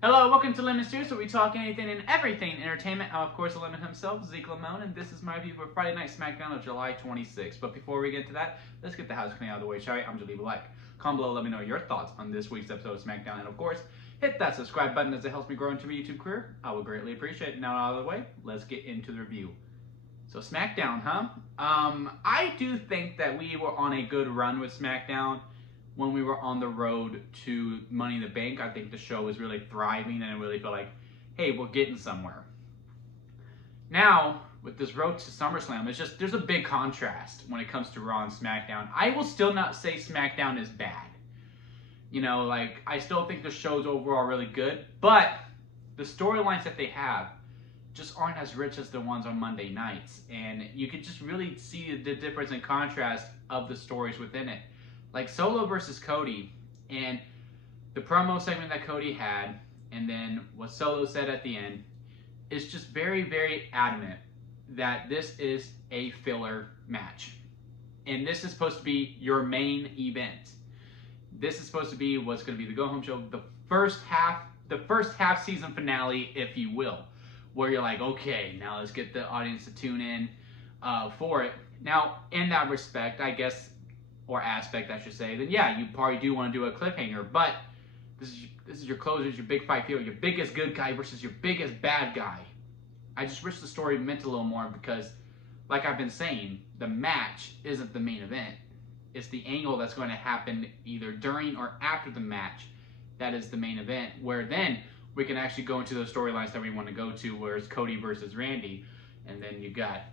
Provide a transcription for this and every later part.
Hello, welcome to Lemon Steers, where we talk anything and everything entertainment. I'm, of course, the Lemon himself, Zeke Lemon, and this is my review for Friday Night SmackDown of July 26th. But before we get to that, let's get the house clean out of the way, shall we? I'm just leave a like. Comment below, let me know your thoughts on this week's episode of SmackDown, and of course, hit that subscribe button as it helps me grow into my YouTube career. I would greatly appreciate it. Now out of the way, let's get into the review. So SmackDown, huh? I do think that we were on a good run with SmackDown. When we were on the road to Money in the Bank, I think the show was really thriving and it really felt like, hey, we're getting somewhere. Now, with this road to SummerSlam, it's just, there's a big contrast when it comes to Raw and SmackDown. I will still not say SmackDown is bad. You know, like, I still think the show's overall really good, but the storylines that they have just aren't as rich as the ones on Monday nights. And you can just really see the difference and contrast of the stories within it. Like Solo versus Cody, and the promo segment that Cody had, and then what Solo said at the end, is just very, very adamant that this is a filler match. And this is supposed to be your main event. This is supposed to be what's going to be the go-home show, the first half season finale, if you will, where you're like, okay, now let's get the audience to tune in for it. Now, in that respect, I guess, or aspect, I should say, then yeah, you probably do want to do a cliffhanger, but this is your closer, your big fight feel, your biggest good guy versus your biggest bad guy. I just wish the story meant a little more because, like I've been saying, the match isn't the main event. It's the angle that's going to happen either during or after the match that is the main event, where then we can actually go into those storylines that we want to go to, where it's Cody versus Randy. And then you got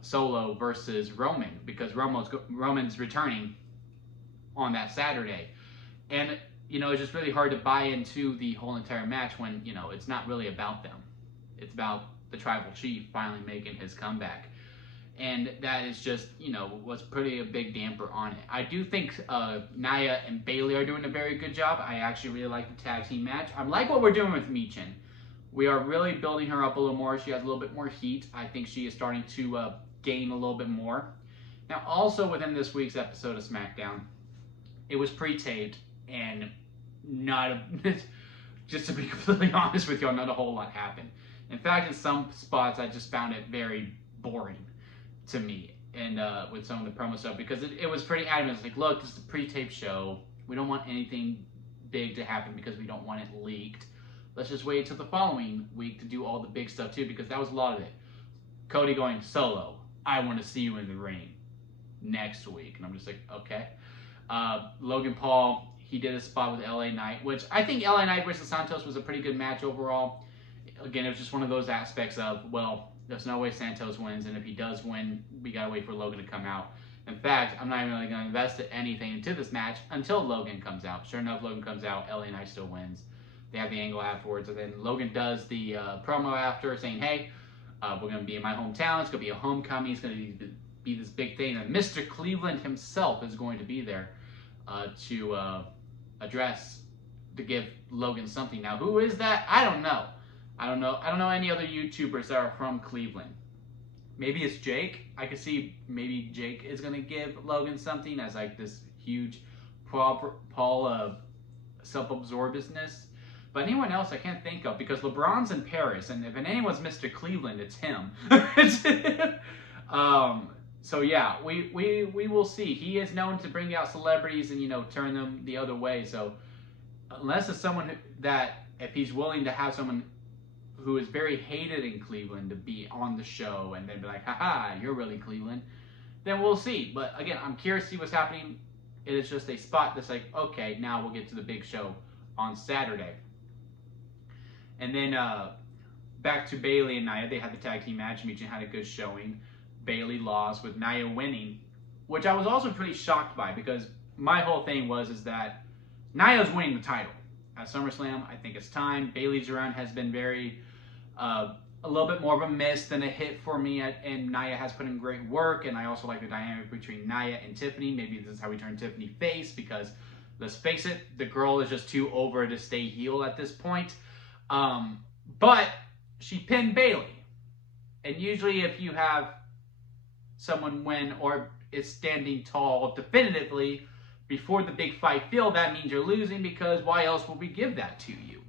Solo versus Roman, because Roman's returning on that Saturday. And, you know, it's just really hard to buy into the whole entire match when, you know, it's not really about them. It's about the tribal chief finally making his comeback. And that is just, you know, was pretty a big damper on it. I do think Nia and Bayley are doing a very good job. I actually really like the tag team match. I like what we're doing with Michin. We are really building her up a little more. She has a little bit more heat. I think she is starting to gain a little bit more. Now, also within this week's episode of SmackDown, it was pre-taped and just to be completely honest with y'all, not a whole lot happened. In fact, in some spots, I just found it very boring to me, and with some of the promo stuff, because it was pretty adamant. It's like, look, this is a pre-taped show. We don't want anything big to happen because we don't want it leaked. Let's just wait until the following week to do all the big stuff too, because that was a lot of it. Cody going, Solo, I want to see you in the ring next week. And I'm just like, okay. Logan Paul, he did a spot with LA Knight, which I think LA Knight versus Santos was a pretty good match overall. Again, it was just one of those aspects of, well, there's no way Santos wins, and if he does win, we got to wait for Logan to come out. In fact, I'm not even really going to invest anything into this match until Logan comes out. Sure enough, Logan comes out, LA Knight still wins. They have the angle afterwards, and then Logan does the promo after saying, hey, we're going to be in my hometown. It's going to be a homecoming. It's going to be this big thing. And Mr. Cleveland himself is going to be there to give Logan something. Now, who is that? I don't know. I don't know any other YouTubers that are from Cleveland. Maybe it's Jake. I could see maybe Jake is going to give Logan something as like this huge Paul self-absorbedness. But anyone else I can't think of, because LeBron's in Paris, and if anyone's Mr. Cleveland, it's him. So yeah, we will see. He is known to bring out celebrities and, you know, turn them the other way. So unless it's someone that, if he's willing to have someone who is very hated in Cleveland to be on the show and then be like, haha, you're really Cleveland, then we'll see. But again, I'm curious to see what's happening. It is just a spot that's like, okay, now we'll get to the big show on Saturday. And then back to Bayley and Nia. They had the tag team match. Michin had a good showing. Bayley lost with Nia winning, which I was also pretty shocked by, because my whole thing is that Nia's winning the title at SummerSlam. I think it's time. Bayley's run has been very a little bit more of a miss than a hit for me, and Nia has put in great work. And I also like the dynamic between Nia and Tiffany. Maybe this is how we turn Tiffany face, because let's face it, the girl is just too over to stay heel at this point. But she pinned Bayley. And usually if you have someone win or is standing tall definitively before the big fight feel, that means you're losing, because why else would we give that to you?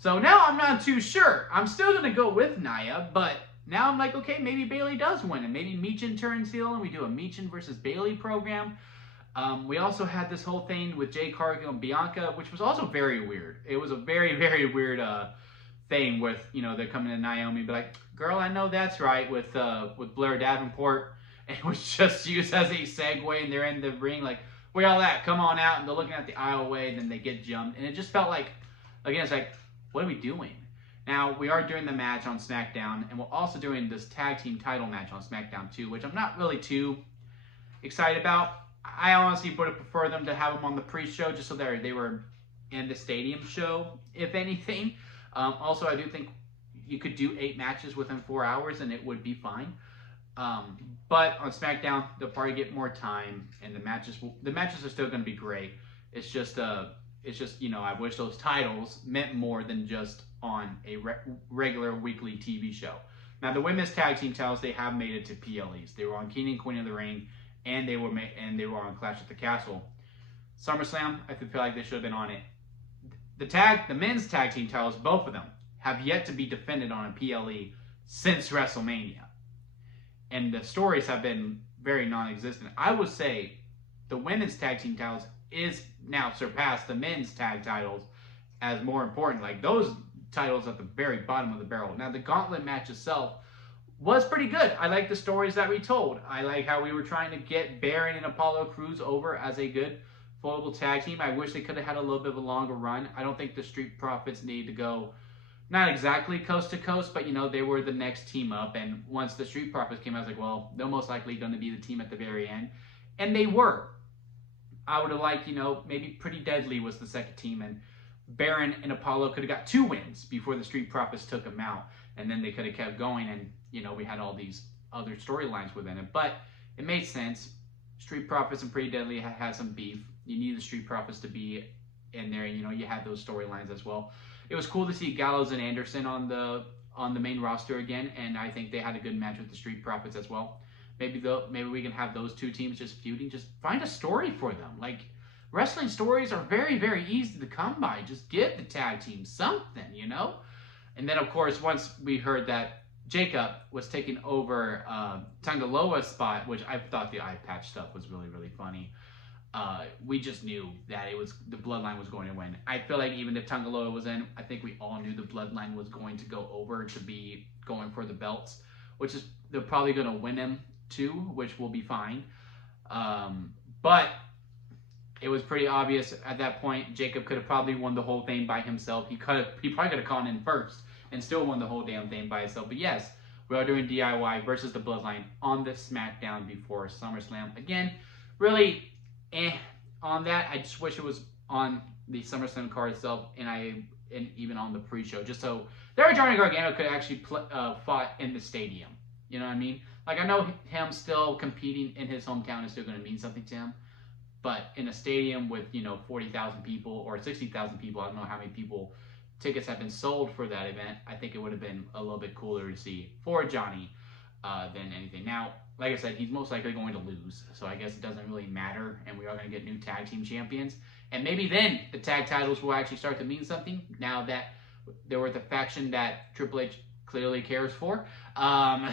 So now I'm not too sure. I'm still going to go with Nia, but now I'm like, okay, maybe Bayley does win, and maybe Michin turns heel, and we do a Michin versus Bayley program. We also had this whole thing with Jay Cargill and Bianca, which was also very weird. It was a very, very weird thing with, you know, they're coming to Naomi, be like, girl, I know that's right, with Blair Davenport. And it was just used as a segue, and they're in the ring like, where y'all at? Come on out. And they're looking at the aisleway, and then they get jumped. And it just felt like, again, it's like, what are we doing? Now, we are doing the match on SmackDown, and we're also doing this tag team title match on SmackDown too, which I'm not really too excited about. I honestly would have preferred them to have them on the pre-show just so they were in the stadium show, if anything. Also, I do think you could do 8 matches within 4 hours, and it would be fine. But on SmackDown, they'll probably get more time, and the matches are still going to be great. It's just you know, I wish those titles meant more than just on a regular weekly TV show. Now, the women's tag team titles, they have made it to PLEs. They were on King and Queen of the Ring, and they were on Clash at the Castle. SummerSlam, I feel like they should have been on it. The men's tag team titles, both of them, have yet to be defended on a PLE since WrestleMania. And the stories have been very non-existent. I would say the women's tag team titles is now surpassed the men's tag titles as more important. Like, those titles at the very bottom of the barrel. Now, the gauntlet match itself was pretty good. I like the stories that we told. I like how we were trying to get Baron and Apollo Crews over as a good foldable tag team. I wish they could have had a little bit of a longer run. I don't think the Street Profits need to go, not exactly coast to coast, but, you know, they were the next team up. And once the Street Profits came, I was like, well, they're most likely going to be the team at the very end. And they were. I would have liked, you know, maybe Pretty Deadly was the second team, and Baron and Apollo could have got 2 wins before the Street Profits took them out. And then they could have kept going, and, you know, we had all these other storylines within it. But it made sense. Street Profits and Pretty Deadly had some beef. You need the Street Profits to be in there, and, you know, you had those storylines as well. It was cool to see Gallows and Anderson on the main roster again, and I think they had a good match with the Street Profits as well. Maybe we can have those 2 teams just feuding. Just find a story for them. Like, wrestling stories are very, very easy to come by. Just give the tag team something, you know? And then, of course, once we heard that Jacob was taking over Tangaloa's spot, which I thought the eye patch stuff was really, really funny. We just knew that the Bloodline was going to win. I feel like even if Tangaloa was in, I think we all knew the Bloodline was going to go over to be going for the belts, which is, they're probably going to win him too, which will be fine. But it was pretty obvious at that point. Jacob could have probably won the whole thing by himself. He probably could have gone in first and still won the whole damn thing by himself. But yes, we are doing DIY versus the Bloodline on the SmackDown before SummerSlam. Again, really on that. I just wish it was on the SummerSlam card itself, and even on the pre-show, just so Johnny Gargano could actually fought in the stadium. You know what I mean? Like, I know him still competing in his hometown is still going to mean something to him, but in a stadium with, you know, 40,000 people or 60,000 people, I don't know how many tickets have been sold for that event. I think it would have been a little bit cooler to see for Johnny than anything. Now, like I said, he's most likely going to lose, so I guess it doesn't really matter, and we are going to get new tag team champions. And maybe then the tag titles will actually start to mean something, now that they're with a faction that Triple H clearly cares for.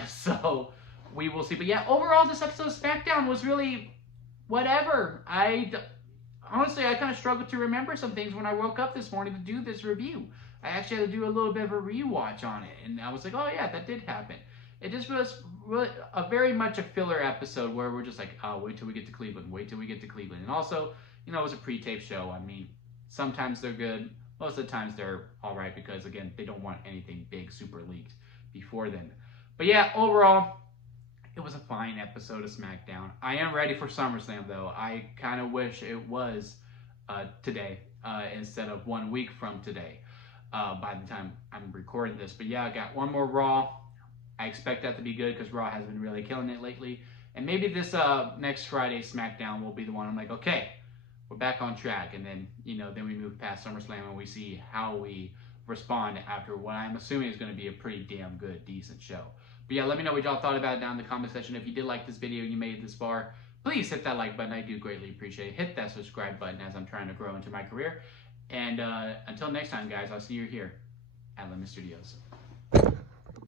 So we will see. But yeah, overall, this episode of SmackDown was really whatever. Honestly, I kind of struggled to remember some things when I woke up this morning to do this review. I actually had to do a little bit of a rewatch on it, and I was like, oh yeah, that did happen. It just was really very much a filler episode where we're just like, oh, wait till we get to Cleveland, wait till we get to Cleveland. And also, you know, it was a pre-tape show. I mean, sometimes they're good. Most of the times they're all right because, again, they don't want anything big super leaked before then. But yeah, overall, it was a fine episode of SmackDown. I am ready for SummerSlam, though. I kind of wish it was today instead of 1 week from today by the time I'm recording this. But yeah, I got one more Raw. I expect that to be good because Raw has been really killing it lately. And maybe this next Friday SmackDown will be the one I'm like, okay, we're back on track. And then, you know, then we move past SummerSlam and we see how we respond after what I'm assuming is going to be a pretty damn good, decent show. But yeah, let me know what y'all thought about it down in the comment section. If you did like this video and you made it this far, please hit that like button. I do greatly appreciate it. Hit that subscribe button as I'm trying to grow into my career. And until next time, guys, I'll see you here. at Lemon Studios.